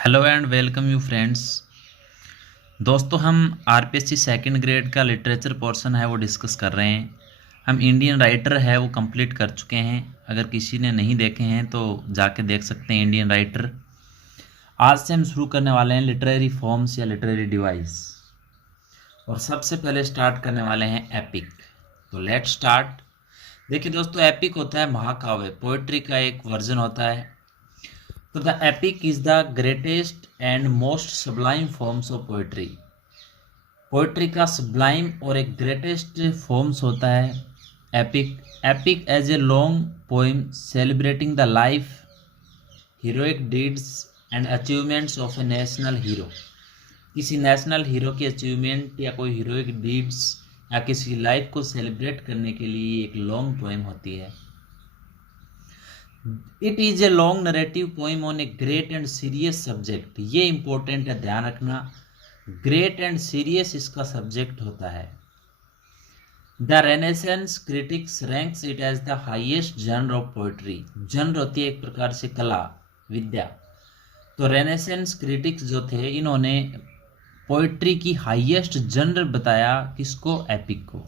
Hello and welcome you friends. दोस्तों, हम RPSC second grade का लिटरेचर पोर्शन है वो डिस्कस कर रहे हैं। हम इंडियन राइटर है वो कंप्लीट कर चुके हैं। अगर किसी ने नहीं देखे हैं तो जाके देख सकते हैं इंडियन राइटर। आज से हम शुरू करने वाले हैं लिटरेरी फॉर्म्स या लिटरेरी डिवाइस, और सबसे पहले स्टार्ट करने वाले हैं एपिक। तो लेट स्टार्ट। देखिए दोस्तों, एपिक होता है महाकाव्य, पोइट्री का एक वर्जन होता है। तो the epic is the greatest and most sublime forms of poetry. Poetry का सब्लाइम और एक ग्रेटेस्ट फॉर्म्स होता है epic. Epic as a long poem celebrating the life, heroic deeds and achievements of a national hero. किसी national hero की achievement या कोई heroic deeds या किसी लाइफ को सेलिब्रेट करने के लिए एक लॉन्ग पोइम होती है। It is a long narrative poem on a great and serious subject. ये इंपॉर्टेंट है, ध्यान रखना। ग्रेट एंड सीरियस इसका सब्जेक्ट होता है। The Renaissance critics ranks it as the highest genre of poetry. Genre होती है एक प्रकार से कला, विद्या। तो रेनेसेंस क्रिटिक्स जो थे, इन्होंने पोइट्री की हाईएस्ट जनर बताया किसको? एपिक को।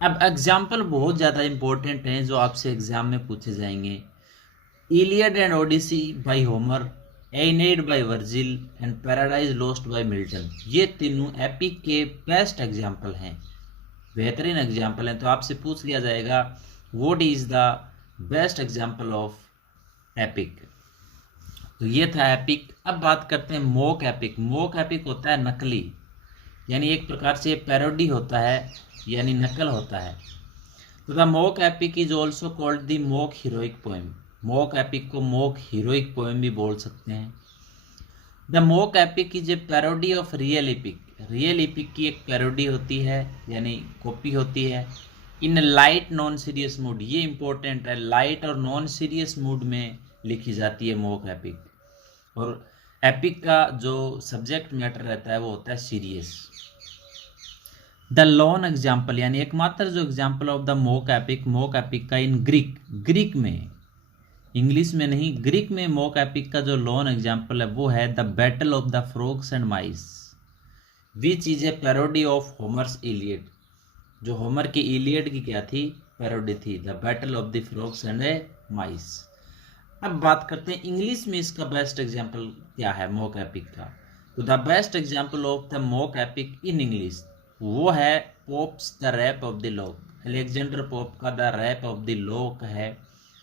अब एग्जाम्पल बहुत ज़्यादा इंपॉर्टेंट हैं जो आपसे एग्जाम में पूछे जाएंगे। Iliad and Odyssey by Homer, Aeneid by Virgil and Paradise Lost by Milton. ये तीनों एपिक के बेस्ट एग्जाम्पल हैं, बेहतरीन एग्जाम्पल हैं। तो आपसे पूछ लिया जाएगा what is the best example of epic. तो ये था एपिक। अब बात करते हैं मोक एपिक। मोक एपिक होता है नकली, यानी एक प्रकार से पैरोडी होता है, यानी नकल होता है। तो the mock epic is also called the mock heroic poem. Mock epic को मोक हीरोइक पोएम भी बोल सकते हैं। The mock epic is a parody of real epic. Real epic की एक पैरोडी होती है, यानी कॉपी होती है। In light non serious mood, ये इंपॉर्टेंट है, लाइट और नॉन सीरियस मूड में लिखी जाती है मोक एपिक। और एपिक का जो सब्जेक्ट मैटर रहता है वो होता है सीरियस। द लॉन एग्जाम्पल, यानी एकमात्र जो example of the mock epic का इन ग्रीक, ग्रीक में, इंग्लिश में नहीं, ग्रीक में मोक एपिक का जो लॉन एग्जाम्पल है वो है the battle of the frogs and mice, which is a parody of Homer's Iliad. जो होमर की इलियड की क्या थी? पैरोडी थी, the battle of the frogs and mice. अब बात करते हैं इंग्लिश में इसका बेस्ट एग्जाम्पल क्या है मोक एपिक का। तो the best example of the mock epic in English वो है Pope's the rape of the lock. Alexander Pope का the rape of the lock है,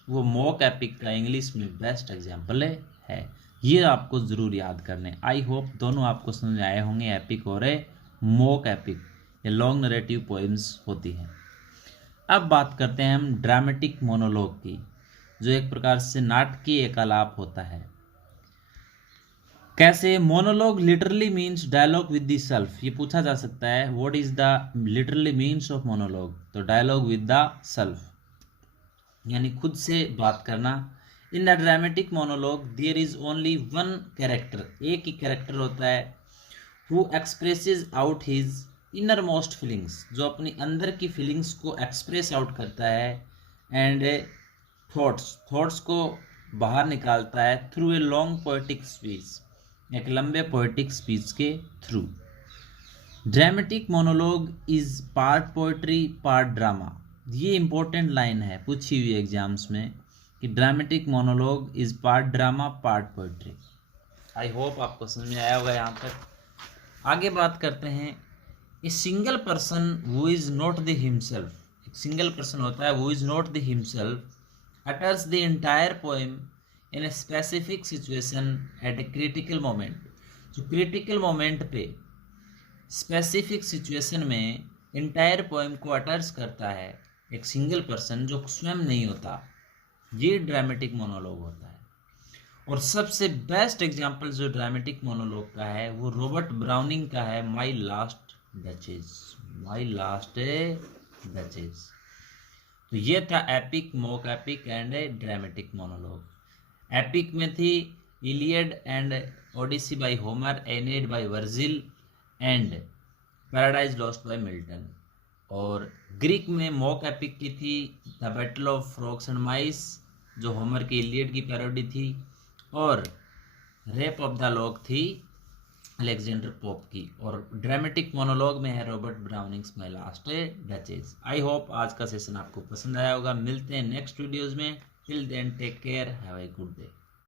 वो मोक एपिक का इंग्लिश में बेस्ट एग्जाम्पल है। ये आपको ज़रूर याद करने। आई होप दोनों आपको समझ में आए होंगे, एपिक और मोक एपिक, ये लॉन्ग नरेटिव पोएम्स होती हैं। अब बात करते हैं हम ड्रामेटिक मोनोलॉग की, जो एक प्रकार से नाटकीय एकालाप होता है। कैसे? Monologue literally means dialogue with the self. ये पूछा जा सकता है what is the literally means of monologue. तो डायलॉग विद द सेल्फ, यानी खुद से बात करना। In the dramatic monologue there is only one character, एक ही कैरेक्टर होता है, who expresses out his inner most feelings, जो अपनी अंदर की फीलिंग्स को एक्सप्रेस आउट करता है, एंड थॉट्स को बाहर निकालता है through a long poetic speech, एक लंबे पोएटिक स्पीच के through. Dramatic monologue is part poetry part drama. ये इंपॉर्टेंट लाइन है, पूछी हुई एग्जाम्स में, कि dramatic monologue is part drama part poetry. I hope आपको समझ में आया होगा यहाँ तक। आगे बात करते हैं a single person who is not the himself. एक सिंगल पर्सन होता है who is not the himself utters the entire poem in a specific situation at a critical moment। जो क्रिटिकल मोमेंट पे स्पेसिफिक सिचुएशन में entire poem को utters करता है एक सिंगल पर्सन जो स्वयं नहीं होता, ये ड्रामेटिक मोनोलॉग होता है। और सबसे बेस्ट एग्जांपल जो ड्रामेटिक मोनोलॉग का है वो रॉबर्ट ब्राउनिंग का है, my last duchess. My last duchess. तो ये था epic, mock epic and dramatic monologue. Epic में थी Iliad and Odyssey by Homer, Aeneid by Virgil and Paradise Lost by Milton. और ग्रीक में मोक एपिक की थी the battle of frogs and mice, जो होमर की इलियड की parody थी। और रेप ऑफ द लॉक थी अलेक्जेंडर पोप की, और ड्रामेटिक मोनोलॉग में है Robert Browning's my last duchess. I hope आज का सेशन आपको पसंद आया होगा। मिलते हैं नेक्स्ट वीडियोज़ में। Till then take care, have a good day.